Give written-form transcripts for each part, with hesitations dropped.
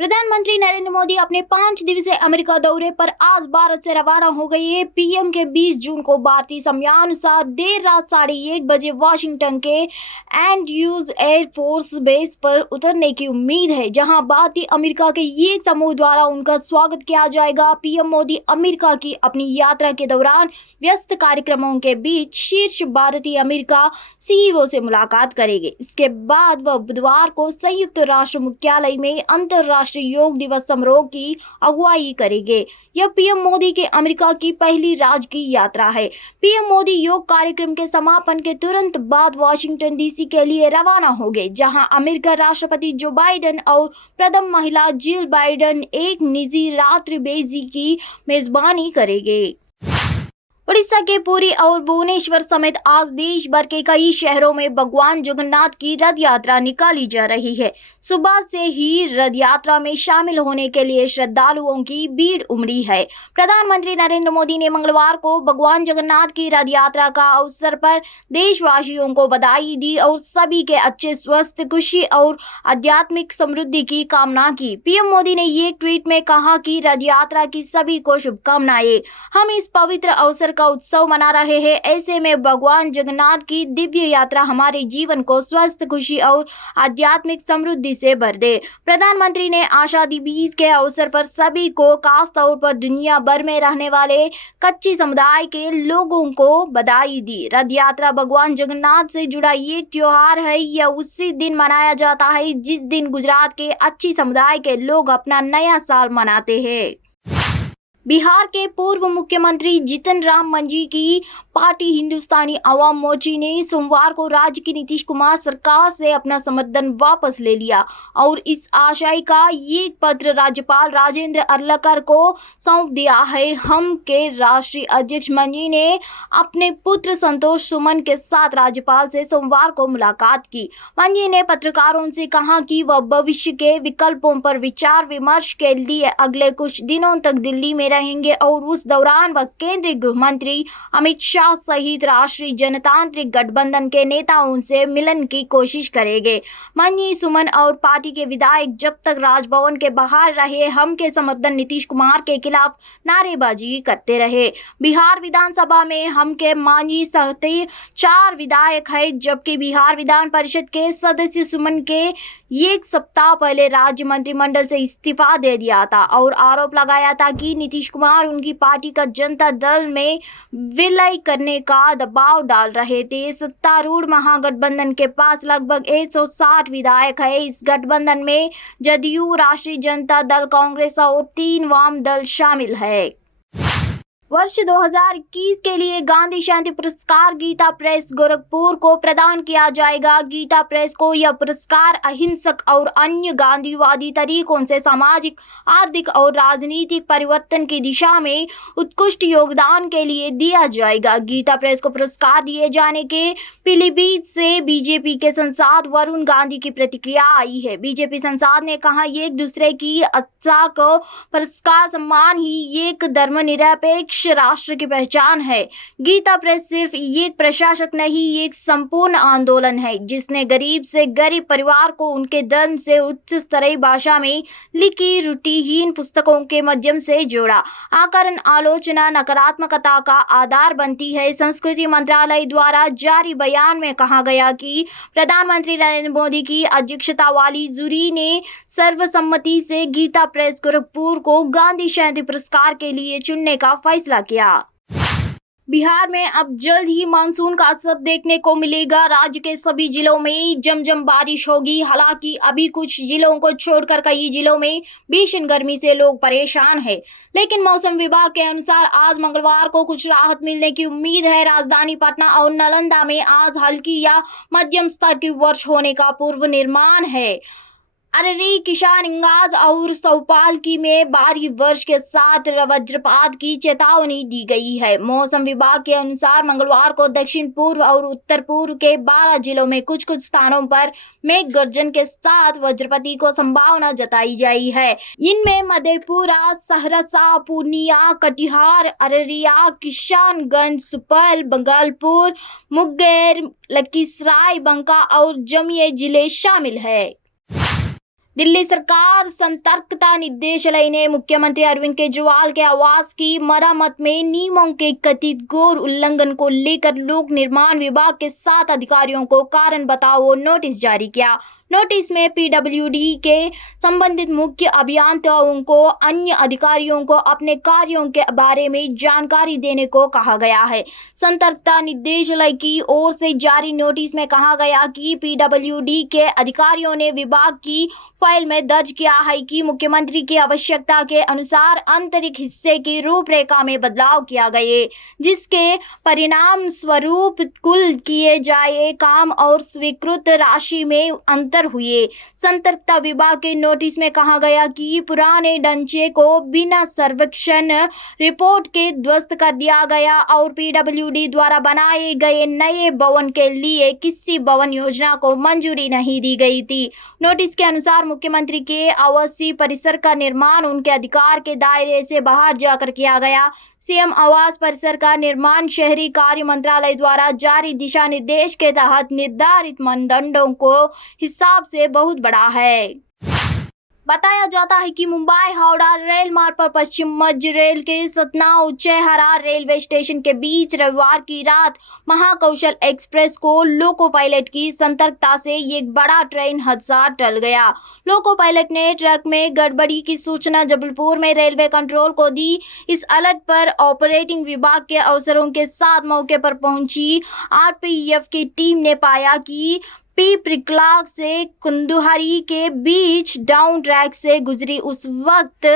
प्रधानमंत्री नरेंद्र मोदी अपने 5 दिवसीय अमेरिका दौरे पर आज भारत से रवाना हो गए हैं। पीएम के 20 जून को भारतीय समयानुसार देर रात 1:30 बजे वाशिंगटन के एंड्रयूज एयरफोर्स बेस पर उतरने की उम्मीद है, जहां भारतीय अमेरिका के एक समूह द्वारा उनका स्वागत किया जाएगा। पीएम मोदी अमेरिका की अपनी यात्रा के दौरान व्यस्त कार्यक्रमों के बीच शीर्ष भारतीय अमेरिका सीईओ से मुलाकात करेंगे। इसके बाद वह बुधवार को संयुक्त राष्ट्र मुख्यालय में अंतर्राष्ट्रीय योग दिवस समारोह की अगुवाई करेंगे। यह पीएम मोदी के अमेरिका की पहली राजकीय यात्रा है। पीएम मोदी योग कार्यक्रम के समापन के तुरंत बाद वाशिंगटन डीसी के लिए रवाना होंगे, जहां अमेरिका राष्ट्रपति जो बाइडेन और प्रथम महिला जिल बाइडेन एक निजी रात्रिभोज की मेजबानी करेंगे। उड़ीसा के पुरी और भुवनेश्वर समेत आज देश भर के कई शहरों में भगवान जगन्नाथ की रथ यात्रा निकाली जा रही है। सुबह से ही रथ यात्रा में शामिल होने के लिए श्रद्धालुओं की भीड़ उमड़ी है। प्रधानमंत्री नरेंद्र मोदी ने मंगलवार को भगवान जगन्नाथ की रथ यात्रा का अवसर पर देशवासियों को बधाई दी और सभी के अच्छे स्वास्थ्य, खुशी और आध्यात्मिक समृद्धि की कामना की। पीएम मोदी ने एक ट्वीट में कहा कि रथ यात्रा की सभी को शुभकामनाएं। हम इस पवित्र अवसर का उत्सव मना रहे हैं। ऐसे में भगवान जगन्नाथ की दिव्य यात्रा हमारे जीवन को स्वस्थ, खुशी और आध्यात्मिक समृद्धि से भर दे। प्रधानमंत्री ने आषाढ़ी बीज के अवसर पर सभी को, खास तौर पर दुनिया भर में रहने वाले कच्ची समुदाय के लोगों को बधाई दी। रथ यात्रा भगवान जगन्नाथ से जुड़ा एक त्योहार है। यह उसी दिन मनाया जाता है जिस दिन गुजरात के कच्ची समुदाय के लोग अपना नया साल मनाते हैं। बिहार के पूर्व मुख्यमंत्री जीतन राम मांझी की पार्टी हिंदुस्तानी अवाम मोर्चा ने सोमवार को राज्य की नीतीश कुमार सरकार से अपना समर्थन वापस ले लिया और इस आशय का एक पत्र राज्यपाल राजेंद्र अर्लेकर को सौंप दिया है। हम के राष्ट्रीय अध्यक्ष मांझी ने अपने पुत्र संतोष सुमन के साथ राज्यपाल से सोमवार को मुलाकात की। मांझी ने पत्रकारों से कहा कि वह भविष्य के विकल्पों पर विचार विमर्श के लिए अगले कुछ दिनों तक दिल्ली में रहेंगे और उस दौरान वह केंद्रीय गृह मंत्री अमित शाह सहित राष्ट्रीय जनतांत्रिक गठबंधन के नेताओं से मिलन की कोशिश करेंगे। मांझी, सुमन और पार्टी के विधायक जब तक राजभवन के बाहर रहे, हम के समर्थन नीतीश कुमार के खिलाफ नारेबाजी करते रहे। बिहार विधानसभा में हम के मांझी सहित 4 विधायक है, जबकि बिहार विधान परिषद के सदस्य सुमन के एक सप्ताह पहले राज्य मंत्रिमंडल से इस्तीफा दे दिया था और आरोप लगाया था कि नीतीश कुमार उनकी पार्टी का जनता दल में विलय करने का दबाव डाल रहे थे। सत्तारूढ़ महागठबंधन के पास लगभग 160 विधायक है। इस गठबंधन में जदयू, राष्ट्रीय जनता दल, कांग्रेस और 3 वाम दल शामिल है। वर्ष 2021 के लिए गांधी शांति पुरस्कार गीता प्रेस गोरखपुर को प्रदान किया जाएगा। गीता प्रेस को यह पुरस्कार अहिंसक और अन्य गांधीवादी तरीकों से सामाजिक, आर्थिक और राजनीतिक परिवर्तन की दिशा में उत्कृष्ट योगदान के लिए दिया जाएगा। गीता प्रेस को पुरस्कार दिए जाने के पीलीभीत से बीजेपी के सांसद वरुण गांधी की प्रतिक्रिया आई है। बीजेपी सांसद ने कहा, एक दूसरे की अच्छा को पुरस्कार सम्मान ही एक धर्मनिरपेक्ष राष्ट्र की पहचान है। गीता प्रेस सिर्फ एक प्रशासक नहीं, एक संपूर्ण आंदोलन है जिसने गरीब से गरीब परिवार को उनके धर्म से उच्च स्तरीय भाषा में लिखी रुचिहीन पुस्तकों के माध्यम से जोड़ा। आकरण, आलोचना नकारात्मकता का आधार बनती है। संस्कृति मंत्रालय द्वारा जारी बयान में कहा गया कि प्रधानमंत्री नरेंद्र मोदी की अध्यक्षता वाली जूरी ने सर्वसम्मति से गीता प्रेस गोरखपुर को गांधी शांति पुरस्कार के लिए चुनने का फैसला किया। बिहार में अब जल्द ही मानसून का असर देखने को मिलेगा। राज्य के सभी जिलों में जमजम बारिश होगी। हालांकि अभी कुछ जिलों को छोड़कर कई जिलों में भीषण गर्मी से लोग परेशान हैं, लेकिन मौसम विभाग के अनुसार आज मंगलवार को कुछ राहत मिलने की उम्मीद है। राजधानी पटना और नालंदा में आज हल्की या मध्यम स्तर की वर्षा होने का पूर्व निर्माण है। अररी, किशनगंज और सौपालकी में भारी वर्षा के साथ वज्रपात की चेतावनी दी गई है। मौसम विभाग के अनुसार मंगलवार को दक्षिण पूर्व और उत्तर पूर्व के 12 जिलों में कुछ कुछ स्थानों पर मेघ गर्जन के साथ वज्रपात को संभावना जताई गई है। इनमें मधेपुरा, सहरसा, पूर्णिया, कटिहार, अररिया, किशनगंज, सुपौल, भागलपुर, मुंगेर, लखीसराय, बांका और जमुई जिले शामिल है। दिल्ली सरकार सतर्कता निदेशालय ने मुख्यमंत्री अरविंद केजरीवाल के आवास की मरम्मत में नियमों के कथित घोर उल्लंघन को लेकर लोक निर्माण विभाग के 7 अधिकारियों को कारण बताओ नोटिस जारी किया। नोटिस में पीडब्ल्यूडी के संबंधित मुख्य अभियंताओं को अन्य अधिकारियों को अपने कार्यों के बारे में जानकारी देने को कहा गया है। सतर्कता निदेशालय की ओर से जारी नोटिस में कहा गया कि पीडब्ल्यूडी के अधिकारियों ने विभाग की फाइल में दर्ज किया है कि मुख्यमंत्री की आवश्यकता के अनुसार आंतरिक हिस्से की रूपरेखा में बदलाव किया गया, जिसके परिणाम स्वरूप कुल किए जाए काम और स्वीकृत राशि में अंतर हुए। सतर्कता विभाग के नोटिस में कहा गया कि पुराने ढांचे को बिना सर्वेक्षण रिपोर्ट के ध्वस्त कर दिया गया और पीडब्ल्यूडी द्वारा बनाए गए नए भवन के लिए किसी भवन योजना को मंजूरी नहीं दी गई थी। नोटिस के अनुसार मुख्यमंत्री के आवासीय परिसर का निर्माण उनके अधिकार के दायरे से बाहर जाकर किया गया। सीएम आवास परिसर का निर्माण शहरी कार्य मंत्रालय द्वारा जारी दिशा निर्देश के तहत निर्धारित मानदंडों को हिसाब से बहुत बड़ा है। बताया जाता है कि मुंबई हावड़ा रेल मार्ग पर पश्चिम मध्य रेल के सतना उच्चहरा रेलवे स्टेशन के बीच रविवार की रात महाकौशल एक्सप्रेस को लोको पायलट की सतर्कता से एक बड़ा ट्रेन हादसा टल गया। लोको पायलट ने ट्रक में गड़बड़ी की सूचना जबलपुर में रेलवे कंट्रोल को दी। इस अलर्ट पर ऑपरेटिंग विभाग के अफसरों के साथ मौके पर पहुंची आरपीएफ की टीम ने पाया कि पिपरिकला से कुंदुहरी के बीच डाउन ट्रैक से गुजरी उस वक्त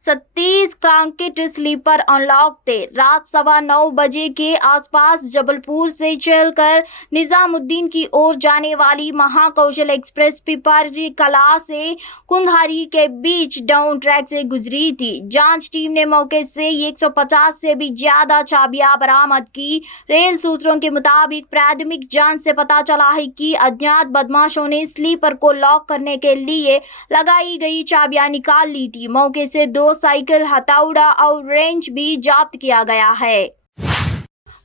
37 क्रांकेट स्लीपर अनलॉक थे। रात 9:15 बजे के आसपास जबलपुर से चलकर निजामुद्दीन की ओर जाने वाली महाकौशल एक्सप्रेस पिपरिकला से कुंदुहरी के बीच डाउन ट्रैक से गुजरी थी। जांच टीम ने मौके से 150 से भी ज्यादा चाबियां बरामद की। रेल सूत्रों के मुताबिक प्राथमिक जांच से पता चला है कि अज्ञात बदमाशों ने स्लीपर को लॉक करने के लिए लगाई गई चाबियां निकाल ली थी। मौके से 2 साइकिल, हथौड़ा और रेंच भी जब्त किया गया है।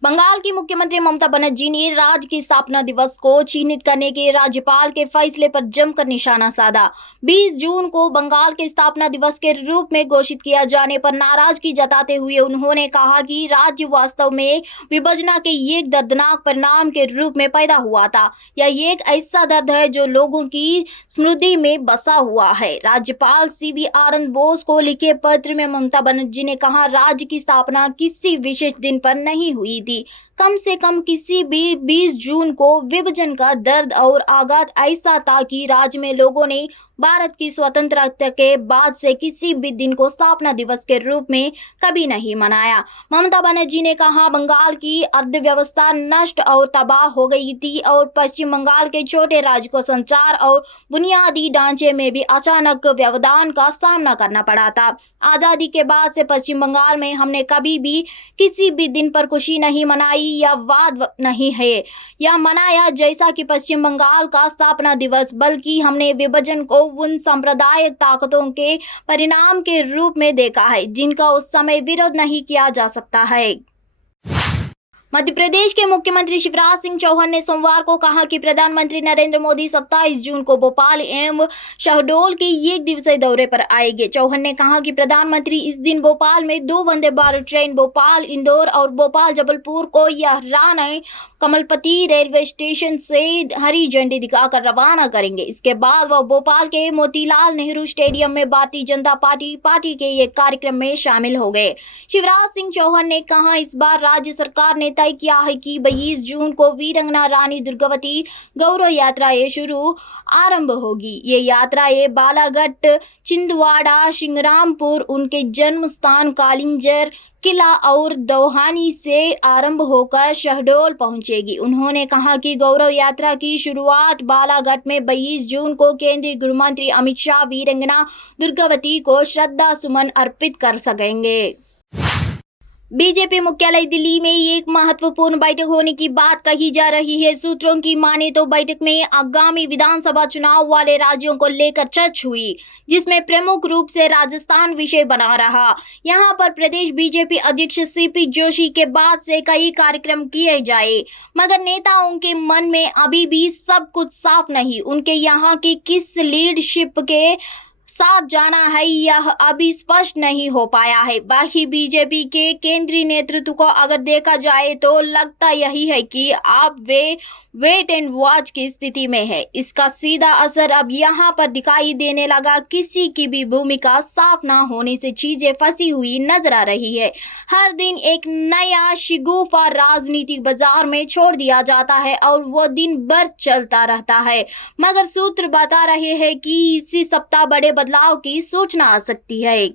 बंगाल की मुख्यमंत्री ममता बनर्जी ने राज्य की स्थापना दिवस को चिन्हित करने के राज्यपाल के फैसले पर जमकर निशाना साधा। 20 जून को बंगाल के स्थापना दिवस के रूप में घोषित किया जाने पर नाराजगी जताते हुए उन्होंने कहा कि राज्य वास्तव में विभाजन के एक दर्दनाक परिणाम के रूप में पैदा हुआ था। यह एक ऐसा दर्द है जो लोगों की स्मृति में बसा हुआ है। राज्यपाल सीवी आनंद बोस को लिखे पत्र में ममता बनर्जी ने कहा, राज्य की स्थापना किसी विशेष दिन पर नहीं हुई, कम से कम किसी भी 20 जून को विभाजन का दर्द और आघात ऐसा था कि राज्य में लोगों ने भारत की स्वतंत्रता के बाद से किसी भी दिन को स्थापना दिवस के रूप में कभी नहीं मनाया। ममता बनर्जी ने कहा, बंगाल की अर्थव्यवस्था नष्ट और तबाह हो गई थी और पश्चिम बंगाल के छोटे राज्य को संचार और बुनियादी ढांचे में भी अचानक व्यवधान का सामना करना पड़ा था। आज़ादी के बाद से पश्चिम बंगाल में हमने कभी भी किसी भी दिन पर खुशी नहीं मनाई या वाद नहीं है या मनाया जैसा कि पश्चिम बंगाल का स्थापना दिवस, बल्कि हमने विभाजन को उन सांप्रदायिक ताकतों के परिणाम के रूप में देखा है जिनका उस समय विरोध नहीं किया जा सकता है। मध्य प्रदेश के मुख्यमंत्री शिवराज सिंह चौहान ने सोमवार को कहा कि प्रधानमंत्री नरेंद्र मोदी 27 जून को भोपाल एवं शहडोल के 1 दिवसीय दौरे पर आएंगे। चौहान ने कहा कि प्रधानमंत्री इस दिन भोपाल में 2 वंदे भारत ट्रेन भोपाल इंदौर और भोपाल जबलपुर को यहराना कमलपति रेलवे स्टेशन से हरी झंडी दिखाकर रवाना करेंगे। इसके बाद वह भोपाल के मोतीलाल नेहरू स्टेडियम में भारतीय जनता पार्टी के एक कार्यक्रम में शामिल हो गए। शिवराज सिंह चौहान ने कहा, इस बार राज्य सरकार ने तय किया है कि 22 जून को वीरंगना रानी दुर्गावती गौरव यात्राएं आरंभ होगी। ये यात्राएं बालाघाट, छिंदवाड़ा, सिंगरामपुर, उनके जन्म स्थान कालिंजर किला और दोहानी से आरंभ होकर शहडोल पहुंचेगी। उन्होंने कहा कि गौरव यात्रा की शुरुआत बालाघाट में 22 जून को केंद्रीय गृह मंत्री अमित शाह वीरंगना दुर्गावती को श्रद्धा सुमन अर्पित कर सकेंगे। बीजेपी मुख्यालय दिल्ली में एक महत्वपूर्ण बैठक होने की बात कही जा रही है। सूत्रों की माने तो बैठक में आगामी विधानसभा चुनाव वाले राज्यों को लेकर चर्चा हुई, जिसमें प्रमुख रूप से राजस्थान विषय बना रहा। यहां पर प्रदेश बीजेपी अध्यक्ष सीपी जोशी के बाद से कई कार्यक्रम किए जाए, मगर नेताओं के मन में अभी भी सब कुछ साफ नहीं। उनके यहां की किस लीडरशिप के साथ जाना है यह अभी स्पष्ट नहीं हो पाया है। बाकी बीजेपी के केंद्रीय नेतृत्व को अगर देखा जाए तो लगता यही है कि अब वे वेट एंड वॉच की स्थिति में है। इसका सीधा असर अब यहाँ पर दिखाई देने लगा। किसी की भी भूमिका साफ ना होने से चीजें फंसी हुई नजर आ रही है। हर दिन एक नया शिगुफा राजनीतिक बाजार में छोड़ दिया जाता है और वो दिन भर चलता रहता है, मगर सूत्र बता रहे हैं कि इसी सप्ताह बड़े बदलाव की सूचना आ सकती है।